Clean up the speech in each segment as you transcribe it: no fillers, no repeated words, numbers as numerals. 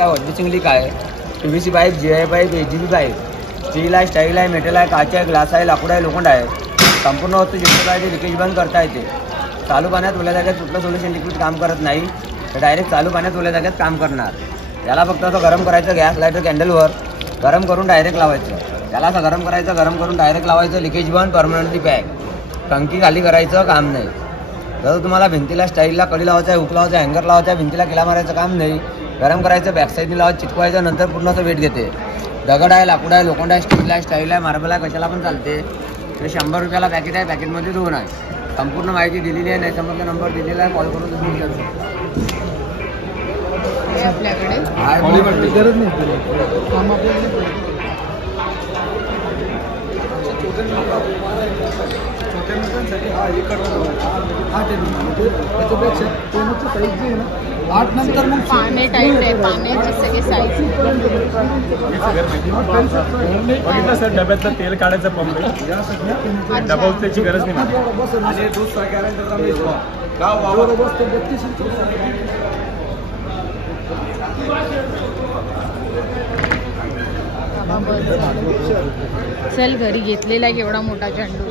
आहे, वॉटरसिंग लीक आहे, PVC pipe, GI pipe, AGB pipe, steel आहे, स्टाईल आहे, मेटल आहे, काच आहे, ग्लास आहे, लाकूड आहे, लोखंड आहे. संपूर्ण वस्तू जितकं काय ते लिकेज बंद करता येते. चालू पाण्यात ओल्या जागेत कुठलं सोल्युशन लिक्विड काम करत नाही, तर डायरेक्ट चालू पाण्यात ओल्या जागेत काम करणार. त्याला फक्त असं गरम करायचं गॅस लायटर कॅन्डलवर, गरम करून डायरेक्ट लावायचं. त्याला असं गरम करायचं, गरम करून डायरेक्ट लावायचं. लिकेज बंद, परमनंटली पॅक. टंकी खाली करायचं काम नाही. जर तुम्हाला भिंतीला स्टाईलला कडी लावायचं आहे, हुक लावायचं आहे, हँगर लावायचं आहे, भिंतीला किला मारायचं काम नाही. गरम करायचं, बॅकसाईडने लावायचं, चिटकवायचं, नंतर पूर्ण असं वेट घेते. दगड आहे, लाकूड आहे, लोखंड आहे, स्टील आहे, स्टाईल आहे, मार्बल आहे, कशाला पण चालते. ते 100 रुपयाला पॅकेट आहे, पॅकेटमध्ये 2 आहे. संपूर्ण माहिती दिलेली आहे, नाही समजलं नंबर दिलेला आहे, कॉल करून तुम्ही विचारू शकता. आपल्याकडे गरज नाही छोट्या मित्रांसाठी हा एक 8 आहे. त्याच्यापेक्षा कोणाची साईज जी आहे ना 8 नंतर मग पाने टाईट आहे, पाण्याची सगळी साईज. बघितलं सर, डब्यातलं तेल काढायचं पंप डबा उचलायची गरज नाही. आणि दूध चल घरी घेतलेला आहे केवढा मोठा झेंडू.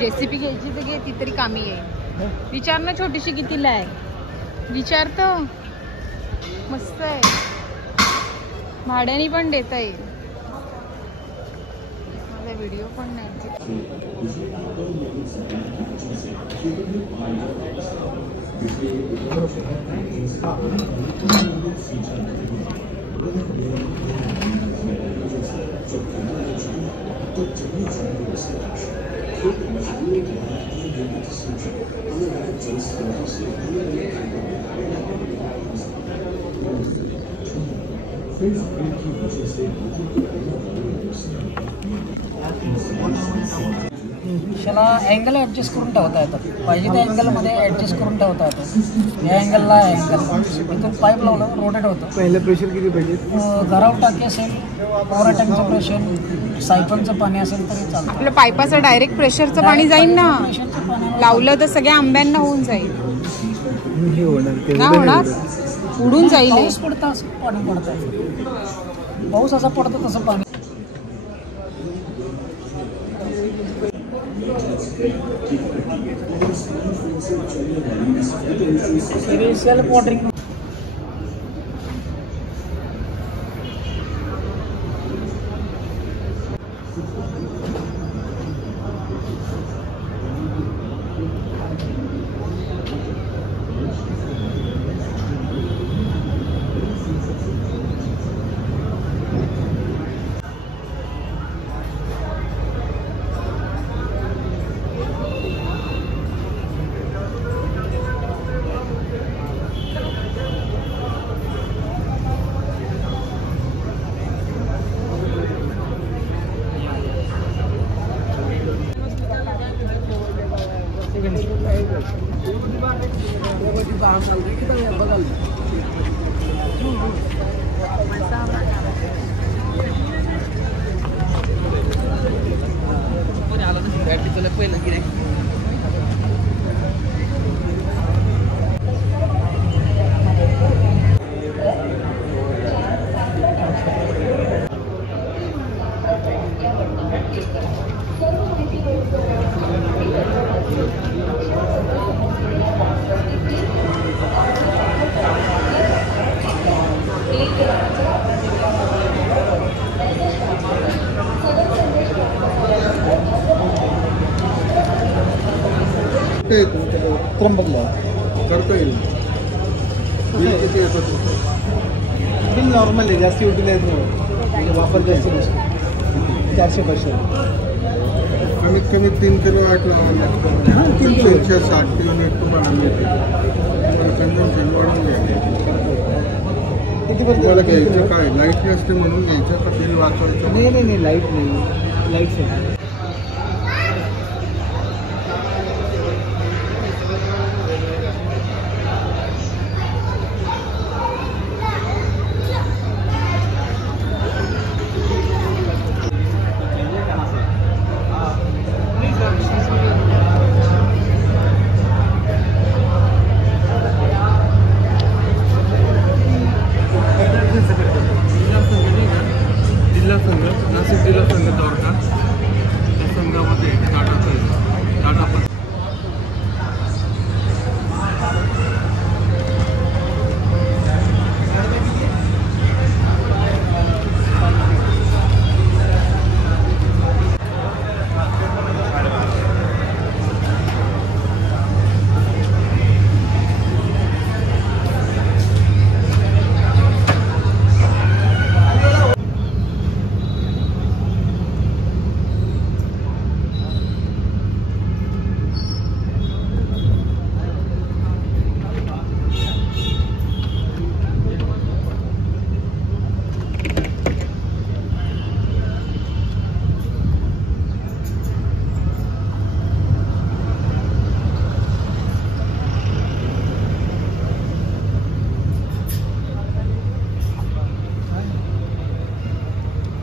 JCB घ्यायची तर घे, ती तरी कामी आहे. विचार ना छोटीशी कितीला आहे, विचार तर. मस्त आहे, भाड्याने पण देता येईल. मला व्हिडिओ पण नाही. त्याला अँगल ॲडजस्ट करून ठेवता येतात. पाहिजे त्या अँगलमध्ये ॲडजस्ट करून ठेवता येतं. या अँगलला अँगल इथून पाईप लावलं रोटेट होतं. पहिलं प्रेशर किती पाहिजे? गरम टाकी असेल, ओव्हर टँकचं प्रेशर, सायफनचं पाणी असेल तरी चालतं. आपलं पाईपाचं डायरेक्ट प्रेशरचं पाणी जाईल ना, लावलं तर सगळ्या आंब्यांना होऊन जाईल. नाही होणार, उडून जाईल. पाऊस पडतं असं पाणी पडतं, पाऊस असा पडतं तसं पाणी. Self watering. त्र्यंबकला करता येईल. किती येतो? बिल नॉर्मल आहे, जास्त युटिलाइज नाही, वापर जास्त नसतो. 400-500 कमीत कमी 3 किलो 8 लावावं लागतं. 360 युनिट तुम्हाला मिळते. कन्झम्पशन वाढून घ्यायचं. तुम्हाला घ्यायचं काय लाईट नसते म्हणून घ्यायचं का बिल वाचवायचं? नाही लाईट नाही, लाईट आहे. नाशिक जिल्हा संघ द्वारका त्या संघामध्ये टाटा पण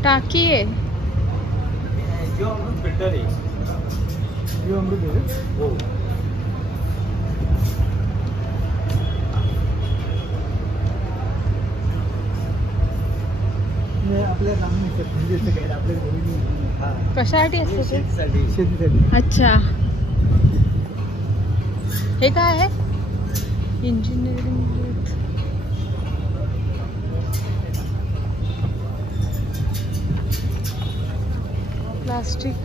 टाकी आहे. फिल्टर आहे. हो. कशासाठी असते ते? शेतीसाठी. अच्छा, हे काय आहे? Engineering plastic.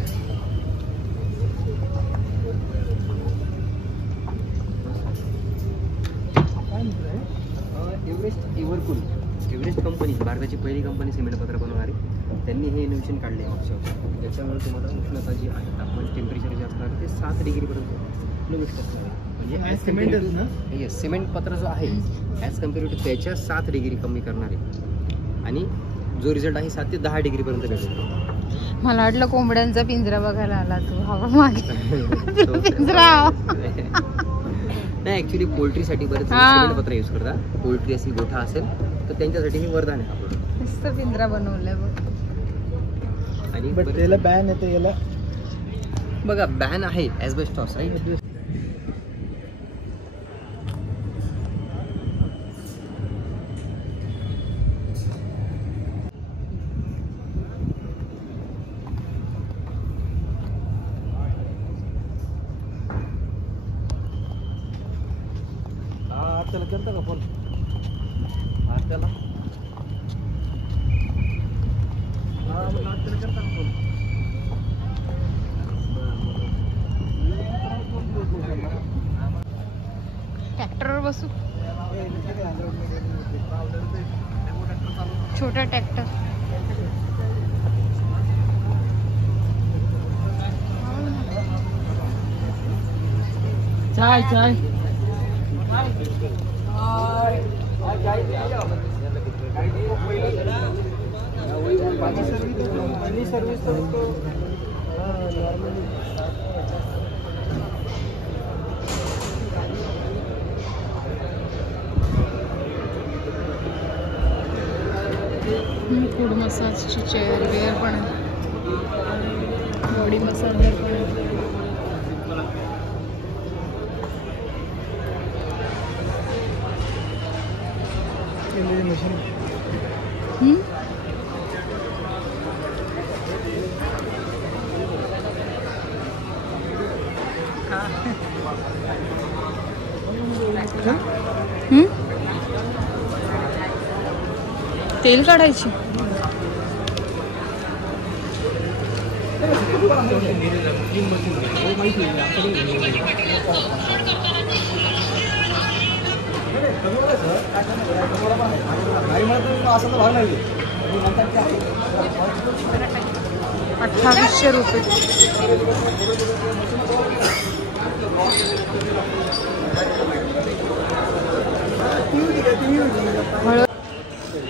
एव्हरेस्ट कंपनी भारताची पहिली कंपनी सिमेंट पत्र बनवणारी, त्यांनी हे इनोव्हेशन काढले मागच्या वर्षी. त्याच्यामुळे तुम्हाला उष्णता जी आहे, तापमान टेम्परेचर जे असणार ते 7 डिग्रीपर्यंत लो असणार आहे. म्हणजे सिमेंट ना, येस, सिमेंट पत्र जो आहे ॲज कम्पेअर टू त्याच्या 7 डिग्री कमी करणार आहे आणि जो रिझल्ट आहे 7 ते 10 डिग्रीपर्यंत भेटेल. मला वाटलं कोंबड्यांचा पिंजरा बघायला आला तू. हवा मागे पिंजरा. नाही, ॲक्च्युली पोल्ट्रीसाठी बरेच सिमेंट पत्र यूज करतात. पोल्ट्री असेल, गोठा असेल तर त्यांच्यासाठी हे वरदान आहे आपलं. मस्त पिंजरा बनवलाय बघ. आणि बट त्याला बॅन येते, याला बघा बॅन आहे ॲस्बेस्टॉस, राईट. त्याला करता का फोन? त्याला करता का फोन? ट्रॅक्टरवर बसू. छोटा ट्रॅक्टर. चाय चाय. सर्विस फूड मसाजची चेअर वेअर पण आहे. बॉडी मसाजर पण आहे. तेल काढायची. ₹2800.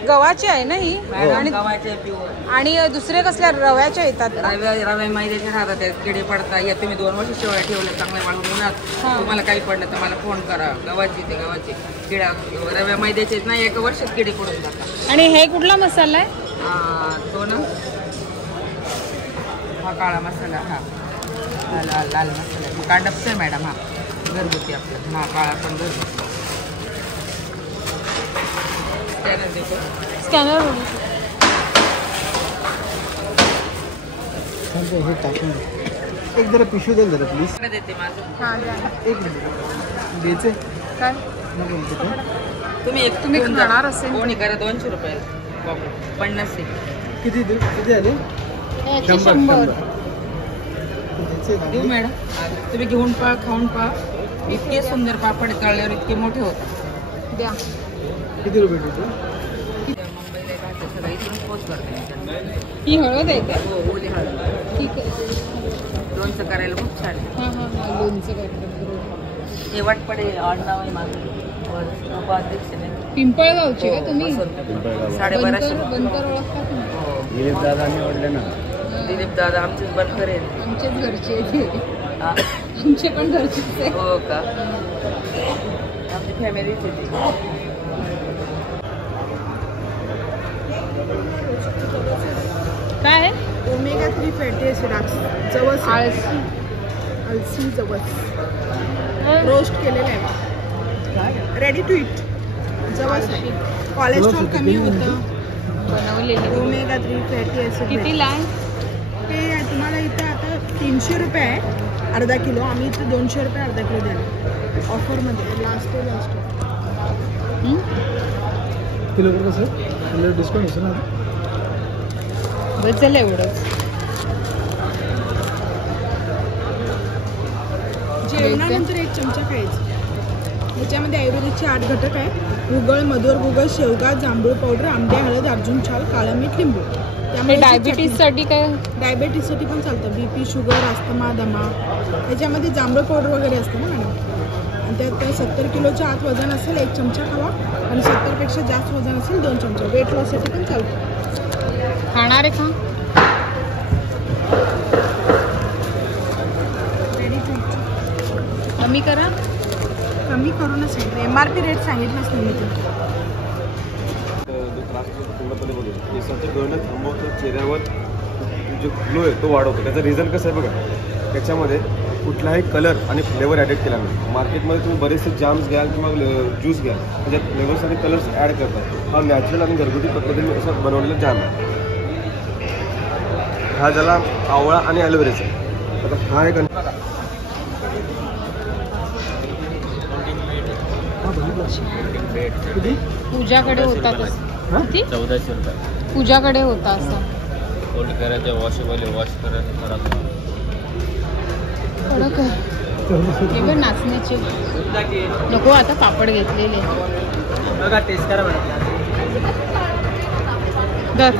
गव्हाची आहे ना ही? आणि दुसरे कसल्या रव्याच्या येतात? रव्या मैद्याचे राहतात, त्यात किडे पडतात. या तुम्ही 2 वर्ष शेवया ठेवलं चांगल्या वाळून उन्हात, तुम्हाला काही पडलं तर मला फोन करा. गव्हाची किडा रव्या मैद्याचे नाही, 1 वर्षात किडे पडून जातात. आणि हे कुठला मसाला आहे? तो ना, हा काळा मसाला, हा लाल मसाला. कांडपचं आहे मॅडम, हा घरगुती आपलं. हा काळा पण घरगुती. स्कॅनर देतो. स्कॅनर हे टाकून दे. एक जरा पिशवी दे जरा प्लीज. इकडे देते माझं. हां द्या. एक मिनिट द्यायचे काय तुम्ही तुम्ही खाणार असेल कोणी करा 200 रुपये 50 आहे. किती किती आले याची 100. द्यायचे देऊ मॅडम तुम्ही घेऊन पहा खाऊन पहा इतके सुंदर पापड तळल्यावर इतके मोठे होतात. द्या. किती रुपये देतो मुंबईला राहते सगळं इथून पोच करते मी त्यांना. ही हळद आहे का? हो ओली हळद ठीक आहे. लोणचं करायला खूप छान आहे. हां हां हां लोणचं करतात. हे वाटपडे आडनाव आहे माझं उपाध्यक्ष नाही. पिंपळगावचे का तुम्ही? 1250 बनकर ओळखता तुम्ही? दिलीप दादांनी ओढले ना. दिलीप दादा आमचेच बनकर आहेत. आमचेच घरचे आहेत हे. हा. आमचे पण घरचेच आहे. हो का आमची फॅमिलीच आहे ती. काय आहे? ओमेगा 3 फॅटी ॲसिड जवस आळसी. अलसी जवस रोस्ट केलेलं आहे रेडी टू इट जवस आहे कोलेस्ट्रॉल कमी होतं बनवलेली. ओमेगा 3 फॅटी ॲसिड कितीला आहे? ते तुम्हाला इथं आता 300 रुपये आहे अर्धा किलो आम्ही इथं 200 रुपये अर्धा किलो देणार ऑफरमध्ये लास्ट किलोवर कसं डिस्काउंट असेल ना बस झालं एवढंच. जेवणानंतर एक चमचा खायचा ह्याच्यामध्ये आयुर्वेदिकचे 8 घटक आहे गुगळ मधुर गुगळ शेवगा जांभूळ पावडर आंबे हळद अर्जुन छाल काळं मीठ लिंबू हे डायबिटीजसाठी काय? डायबेटीससाठी पण चालतं बीपी शुगर अस्थमा दमा ह्याच्यामध्ये जांभूळ पावडर वगैरे असतं ना मॅडम आणि त्यात 70 किलोच्या आत वजन असेल 1 चमचा खावा आणि 70 पेक्षा जास्त वजन असेल 2 चमचा वेट लॉससाठी पण चालतं खाणार आहे का? कमी करा. कमी करूनच सांगितलं MRP रेट सांगितलंच नाही मी तुला जो त्रास असतो तो पूर्णपणे बोलतो केसाचं गळणं थांबवतो चेहऱ्यावर जो ग्लो आहे तो वाढवतो त्याचं रिझन कसं आहे बघा त्याच्यामध्ये कुठलाही कलर आणि फ्लेवर ॲडेड केला नाही मार्केटमध्ये तुम्ही बरेचसे जाम्स घ्याल किंवा ज्यूस घ्याल त्याच्यात फ्लेवर्स आणि कलर्स ॲड करतात हा नॅचरल आणि घरगुती पद्धतीने असं बनवलेला जाम आहे हा झाला आवळा आणि ॲलोवेराचा आता हा एक पूजाकडे होता तसं. किती? 1400 रुपये पूजाकडे होता असं. फोल्ड करायचं वॉशेबल वॉश करायचं कडक आहे. हे पण नाचण्याचे नको आता पापड घेतलेले बघा टेस्ट करा मॅडम. दर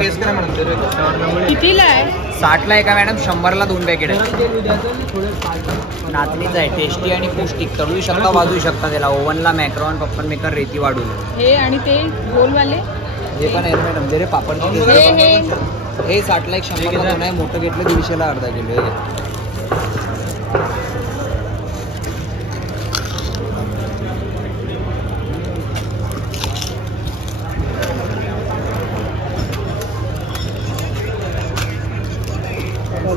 टेस्ट करा मॅडम. कितीला आहे? 60ला आहे का मॅडम? 100ला 2 पॅकेट आहे. नाचणीचं आहे टेस्टी आणि पौष्टिक तळू शकता भाजू शकता त्याला ओव्हनला मॅक्रॉन पॉपकॉर्न मेकर रेती वाढून हे आणि ते गोलवाले हे पण आहे मॅडम दे रे पापड हे 60ला 100ला 2 आहे मोठं घेतलं 150ला अर्धा किलो आहे.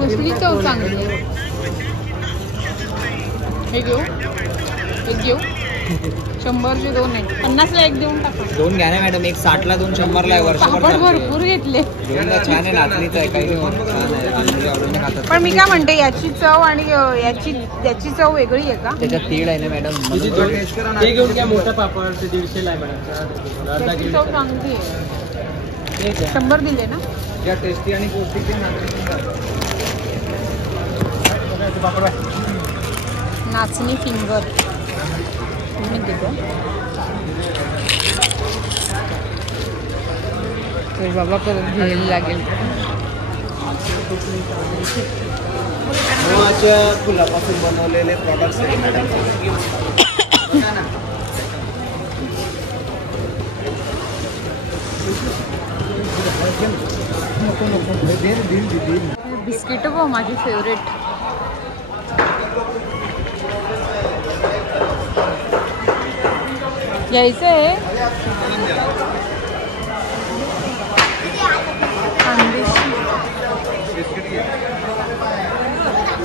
कसली चव चांगली आहे. हे घेऊ एक घेऊ 100चे 2 आहे 50ला एक देऊन टाका. 2 घ्या ना मॅडम एक 60ला 2 100ला आहे वर्षभर पापड भरपूर घेतले दोनला छान आहे नाचणीचं आहे काही छान आहे आनंदी आवडून खातात. पण मी काय म्हणते याची चव आणि याची चव वेगळी आहे का? त्याच्यात तीळ आहे ना मॅडम ते घेऊन घ्या मोठा पापड ते 150ला आहे मॅडम त्याची चव चांगली आहे. 100 दिले ना? ज्या टेस्टी आणि पौष्टिक ते नाचणी फिंगर तर बाबा परत घ्यायला लागेल. फुलापासून बनवलेले प्रॉडक्ट्स आहेत मॅडम. बिस्किट बघ माझी फेवरेट. घ्यायचं आहे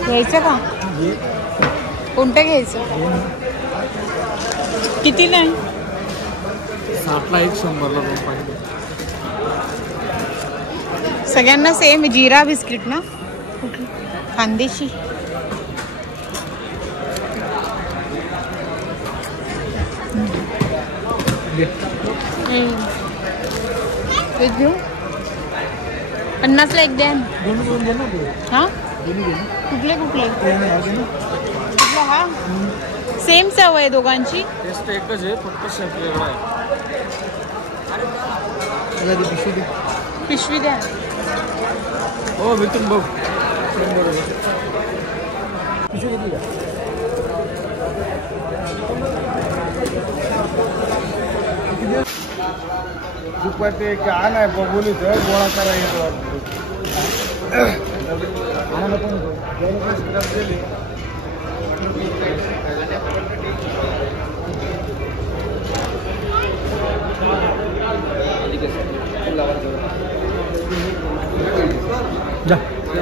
घ्यायचं का? कोणतं घ्यायचं? कितीला आहे? 60ला 1, 100ला 2 पाहिजे. सगळ्यांना सेम जिरा बिस्किट ना, कुठली खानदेशी. एक घेऊ 50ला एक द्या. दोन दे ना तू. हा दोन्ही दे ना. कुठले कुठले? ते नाही आहे ना. कुठला हा? सेम चव आहे दोघांची. टेस्ट एकच आहे, फक्त शेप वेगळा आहे. मला ती पिशवी दे. पिशवी द्या. हो मिथून बघ. पिशवी घेतली का? दुपारचे काय नाही बघून इथं गोळा करायचं आणायला पण होतो.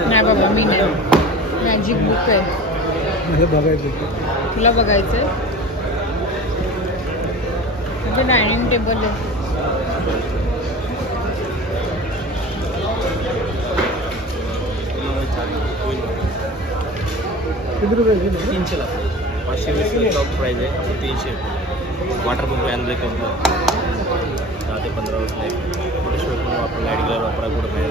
नाही बाबा मी नाही. मॅजिक बुक आहे. हे बघायचं. तुला बघायचंय? तुझे डायनिंग टेबल आहे. किती रुपये आहे? 300ला 520 टॉप प्राईज आहे. आपण 300 वॉटरप्रूफ आणलं करून 10 ते 15 वर्ष लाईफ. कुठे शो करून वापरा, लाईट गेल्यावर वापरा, कुठं बाहेर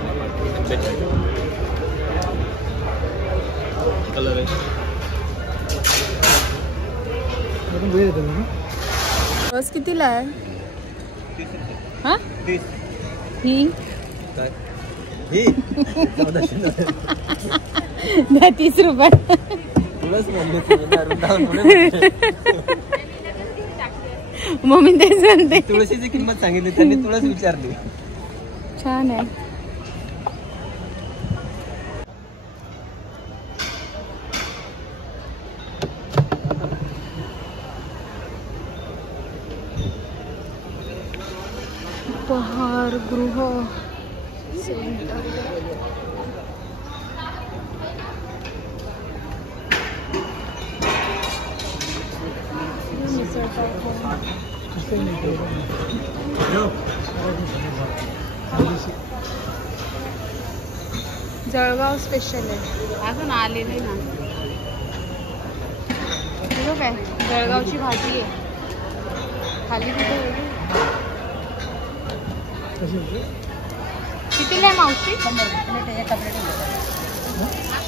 कलर आहे. आपण वेळ येतो ना. बस कितीला आहे? हा ही द्या 30 रुपये. मग मी तेच म्हणते. तुळशीची किंमत सांगितली त्यांनी, तुळस विचारली. छान आहे. उपहार गृह सेंटर. जळगाव स्पेशल आहे. अजून आले नाही ना. बघ काय जळगावची भाजी आहे. खाली कुठे कितीला आहे मावशी?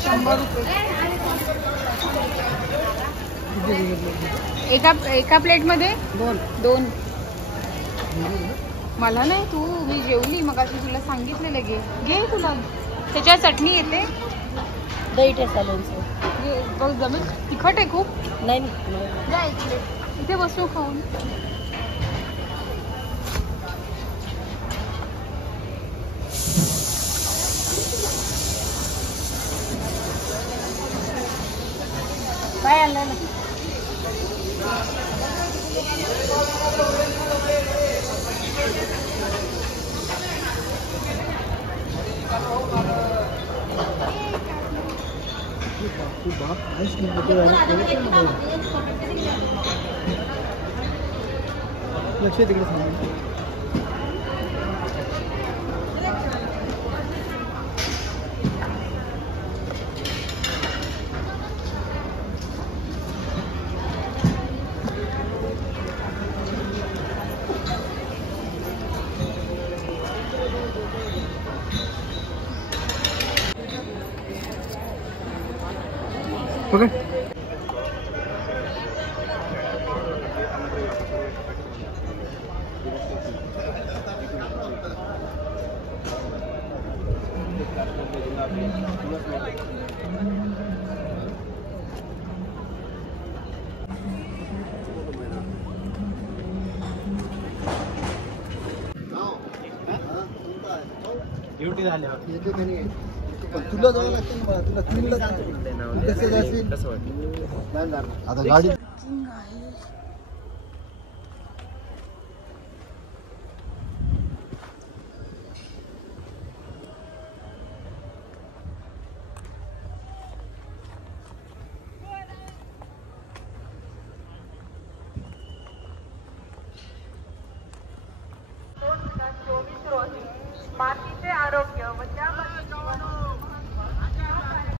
100 रुपये. एका प्लेटमध्ये दोन. मला नाही, तू मी जेवली मग अशी तुला सांगितलेलं. घे तुला. त्याच्यात चटणी येते. दही टेस्ट आलं बघ जमेल. तिखट आहे खूप. नाही जा एक प्लेट. इथे बसू खाऊन. काय आणलं ना? लक्ष तिकडे सांगा. Okay. ड्युटी झाल्यावर तुला जावं लागतं ना. तुला 3ला कसं जाशील? कसं वाटतं? आता गाडी मातीचे आरोग्य व त्यामध्ये जीवन